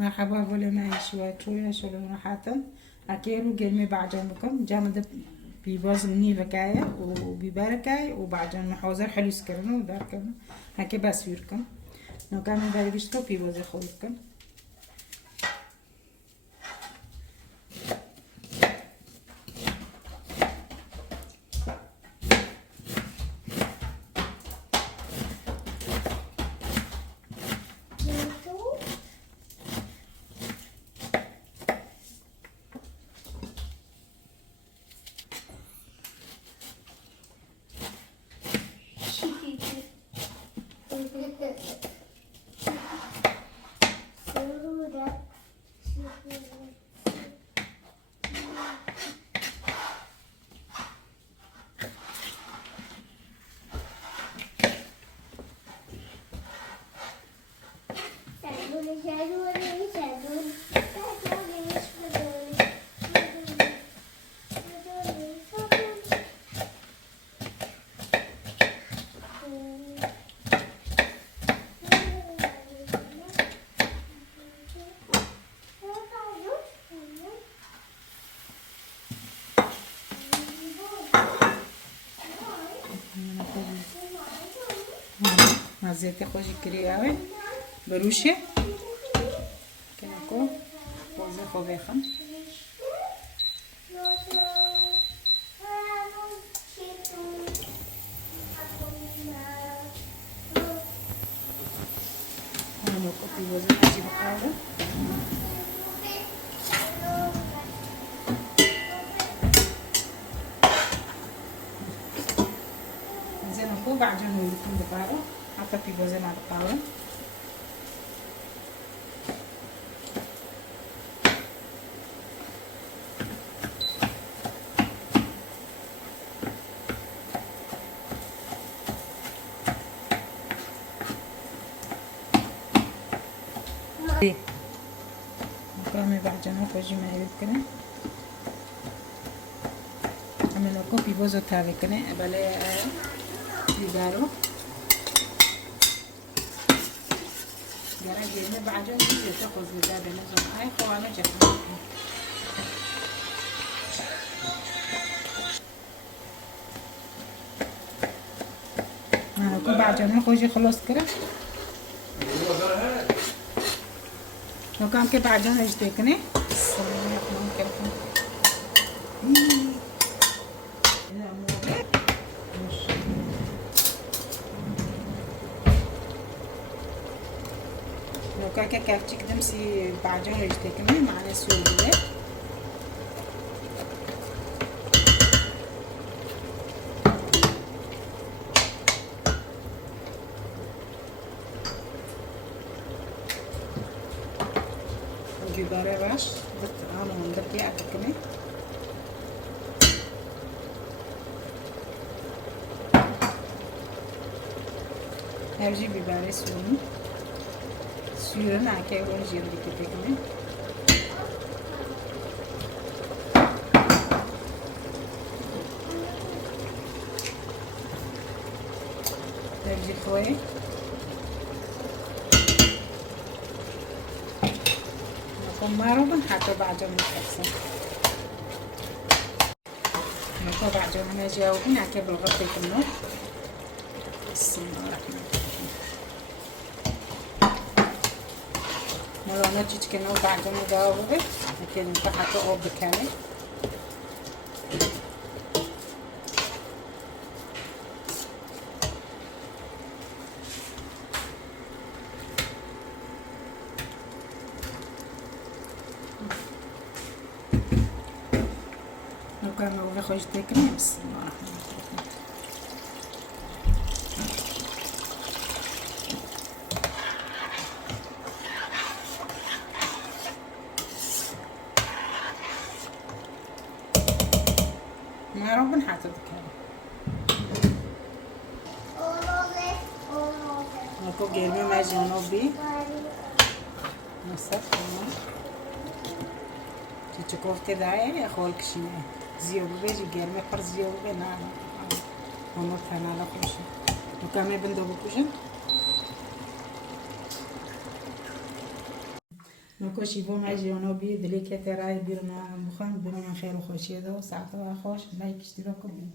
مرحبا بولا معي شوية شلون راحتن أكيرو قلمي بعجنكم جامد بيبوز مني بكاية وبيباركاي وبعجن محوزر حلو سكرنو وداركم هكي بسيركم نو كامل بارجشتو بيبوز يخويكم مزيت خوشی کریاوی بروشه کنکو بازه خوبه خم همه کپی بازه خوشی بخوره زين خوب بعجن ويكون بخاره حتى في بازه مع بخاره كامل بعجنه خوشی معیوب کنه عملنا كوبي بوزو تاوي کنه بله بیدارو گره گیرمه بعجن دیگه خوز بیداره نزون های خوانه جفنه من کو بعجنه خوشی خلاص کرد لو كان كيف بعجن اجتكني السلام عليكم كيفكم لو كان كيف تقدمسي بعجن اجتكني معنا سورية داره باش آنون بدی اتکنی هرچی بیباره سویه نکه اون جیره دیگه کنی هرچی خواه ومارون حتى بعجن الخبزة نكو بعجن أنا جاوبين عكيب الغطي كله بسم الله الرحمن الرحيم مرانا جيت كنو بعجن جاوبي لكن انت حتى أو بكامل كان ولا خوش تاكلي بسم الله الرحمن الرحيم ما رب نحطك نكو قلبي ما جنوبي نصف تشكوف كداي اخولك شنو زيوبي بيجي قرمي قر زيوبي نعم ونور ثانا لا خوشي وكامي بندو بكوشن نكوشي بوم عجي ونوبي دليك تراي بيرنا بخان بمن خير وخوشي هذا وساعة خوش لايك اشتراككم.